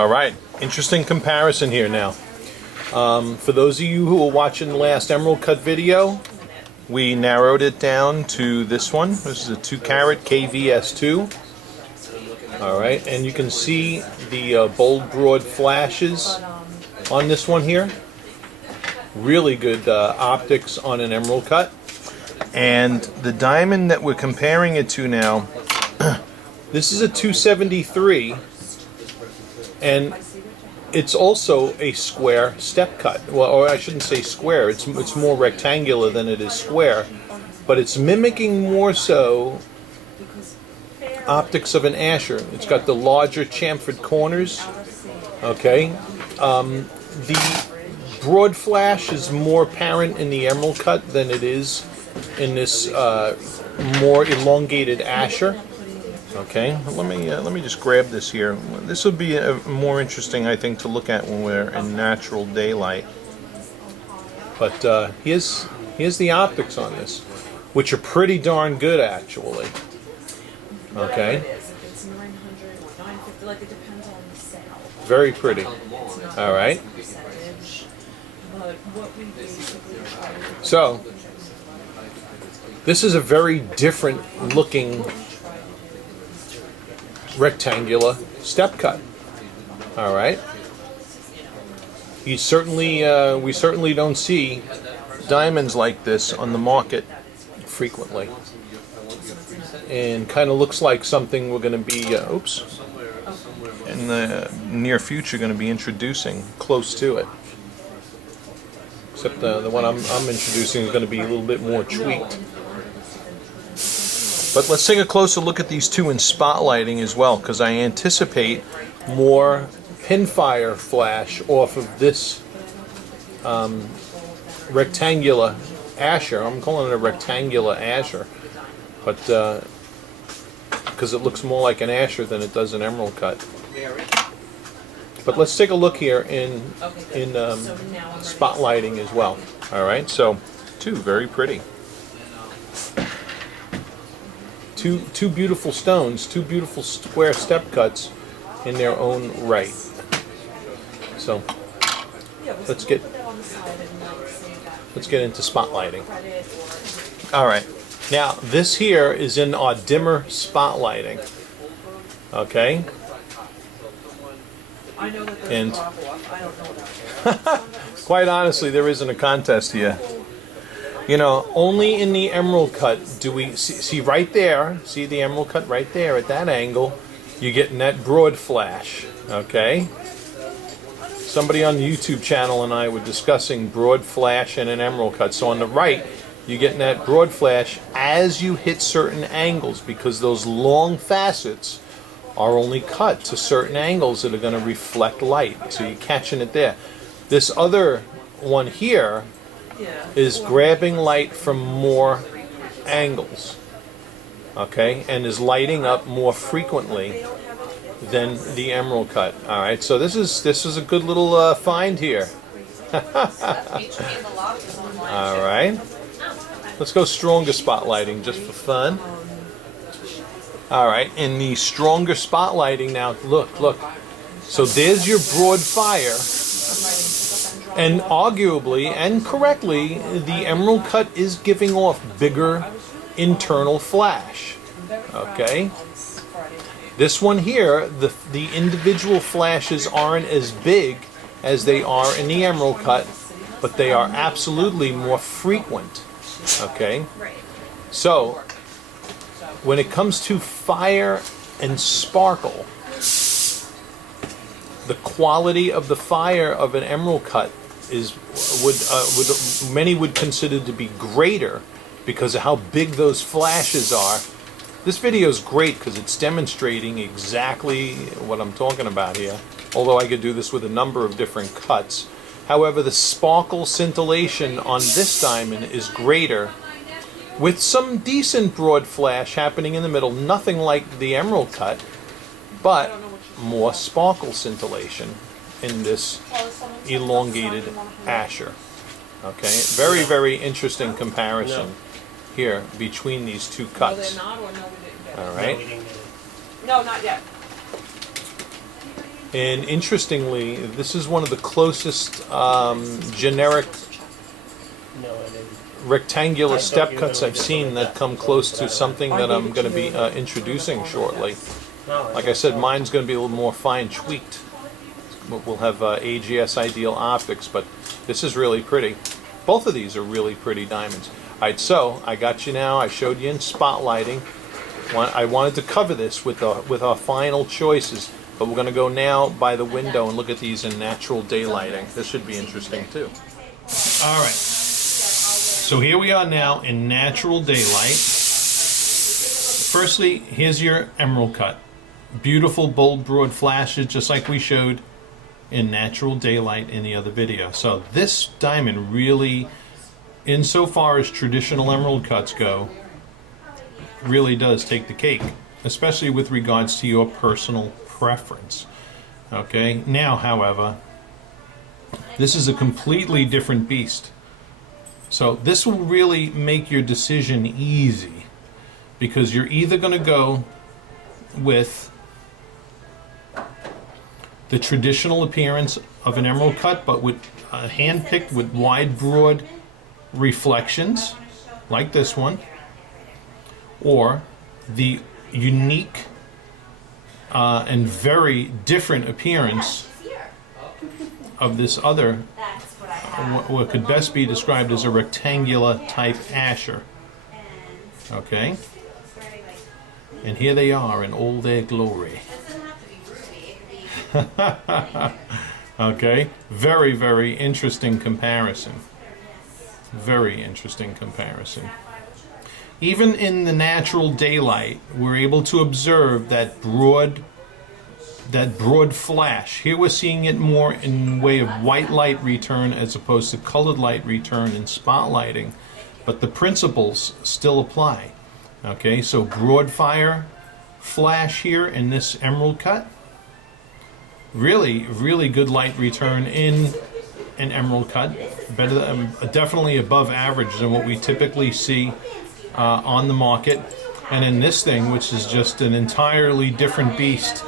All right, interesting comparison here now. For those of you who were watching the last emerald cut video, we narrowed it down to this one. This is a 2-carat KVS2. All right, and you can see the bold, broad flashes on this one here. Really good optics on an emerald cut. And the diamond that we're comparing it to now, this is a 273, and it's also a square step cut. Well, or I shouldn't say square, it's more rectangular than it is square, but it's mimicking more so optics of an Asscher. It's got the larger chamfered corners, okay? The broad flash is more apparent in the emerald cut than it is in this more elongated Asscher. Okay, let me just grab this here. This will be more interesting, I think, to look at when we're in natural daylight. But here's the optics on this, which are pretty darn good, actually. Okay. Very pretty. All right. So this is a very different looking rectangular step cut. All right. We certainly don't see diamonds like this on the market frequently, and kind of looks like something we're going to be in the near future going to be introducing close to it. Except the one I'm introducing is going to be a little bit more tweaked. But let's take a closer look at these two in spotlighting as well, because I anticipate more pinfire flash off of this rectangular Asscher. I'm calling it a rectangular Asscher, but because it looks more like an Asscher than it does an emerald cut. But let's take a look here in spotlighting as well. All right, so two very pretty. Two beautiful stones, two beautiful square step cuts in their own right. So let's get into spotlighting. All right, now this here is in our dimmer spotlighting. Okay, and quite honestly, there isn't a contest here. You know, only in the emerald cut do we see right there, see the emerald cut right there at that angle, you're getting that broad flash, okay? Somebody on the YouTube channel and I were discussing broad flash and an emerald cut. So on the right, you're getting that broad flash as you hit certain angles, because those long facets are only cut to certain angles that are going to reflect light. So you're catching it there. This other one here is grabbing light from more angles, okay, and is lighting up more frequently than the emerald cut. All right, so this is a good little find here. All right, let's go stronger spotlighting just for fun. All right, in the stronger spotlighting now, look. So there's your broad fire. And arguably and correctly, the emerald cut is giving off bigger internal flash. Okay? This one here, the individual flashes aren't as big as they are in the emerald cut, but they are absolutely more frequent. Okay? So, when it comes to fire and sparkle, the quality of the fire of an emerald cut many would consider to be greater because of how big those flashes are. This video is great because it's demonstrating exactly what I'm talking about here, although I could do this with a number of different cuts. However, the sparkle scintillation on this diamond is greater, with some decent broad flash happening in the middle, nothing like the emerald cut, but more sparkle scintillation in this elongated Asscher. Okay, very, very interesting comparison here between these two cuts. All right. No, not yet. And interestingly, this is one of the closest generic rectangular step cuts I've seen that come close to something that I'm going to be introducing shortly. Like I said, mine's going to be a little more fine tweaked. We'll have AGS Ideal optics, but this is really pretty. Both of these are really pretty diamonds. Alright, so I got you now. I showed you in spotlighting. I wanted to cover this with our final choices, but we're going to go now by the window and look at these in natural daylighting. This should be interesting too. Alright, so here we are now in natural daylight. Firstly, here's your emerald cut. Beautiful, bold, broad flashes, just like we showed in natural daylight in the other video. So this diamond really, insofar as traditional emerald cuts go, really does take the cake, especially with regards to your personal preference. Okay, now however, this is a completely different beast. So this will really make your decision easy, because you're either going to go with the traditional appearance of an emerald cut, but with hand-picked with wide, broad reflections, like this one, or the unique and very different appearance of this other, what could best be described as a rectangular type Asscher. Okay? And here they are in all their glory. Okay, very, very interesting comparison. Very interesting comparison. Even in the natural daylight, we're able to observe that broad flash. Here we're seeing it more in way of white light return as opposed to colored light return in spotlighting, but the principles still apply. Okay, so broad fire flash here in this emerald cut. Really, really good light return in an emerald cut. Better than, definitely above average than what we typically see on the market. And in this thing, which is just an entirely different beast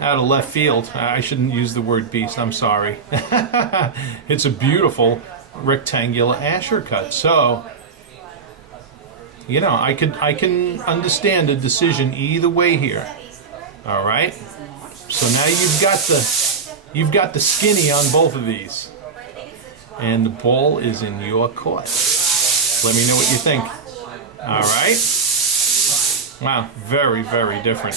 out of left field. I shouldn't use the word beast, I'm sorry. It's a beautiful rectangular Asscher cut. So, you know, I can understand a decision either way here. All right? So now you've got the skinny on both of these, and the ball is in your court. Let me know what you think. All right. Wow, very, very different.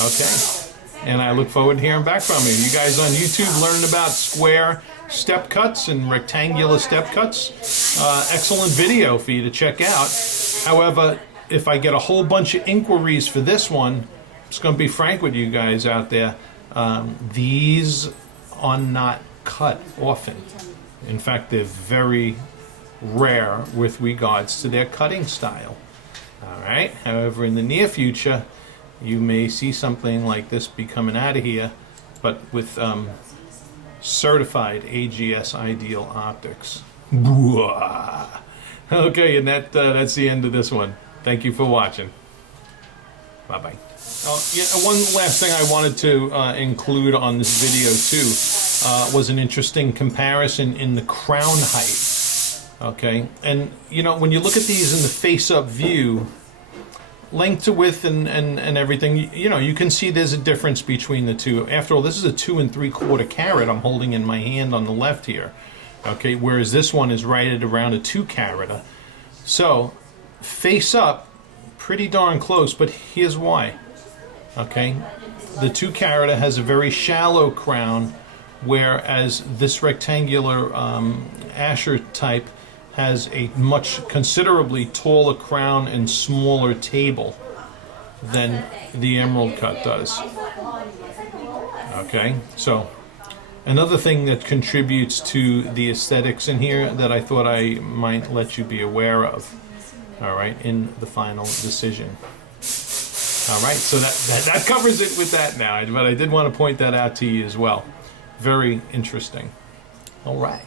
Okay, and I look forward to hearing back from you. You guys on YouTube learning about square step cuts and rectangular step cuts. Excellent video for you to check out. However, if I get a whole bunch of inquiries for this one, I'm just going to be frank with you guys out there. These are not cut often. In fact, they're very rare with regards to their cutting style. All right. However, in the near future, you may see something like this be coming out of here, but with certified AGS Ideal optics. Okay, and that's the end of this one. Thank you for watching. Bye-bye. Yeah, one last thing I wanted to include on this video too was an interesting comparison in the crown height. Okay, and you know, when you look at these in the face-up view, length to width and everything, you know, you can see there's a difference between the two. After all, this is a 2 3/4 carat I'm holding in my hand on the left here. Okay, whereas this one is right at around a 2 carat. So, face up, pretty darn close, but here's why. Okay, the 2 carat has a very shallow crown, whereas this rectangular Asscher type has a much considerably taller crown and smaller table than the emerald cut does. Okay, so another thing that contributes to the aesthetics in here that I thought I might let you be aware of, all right, in the final decision. All right, so that covers it with that now, but I did want to point that out to you as well. Very interesting. All right.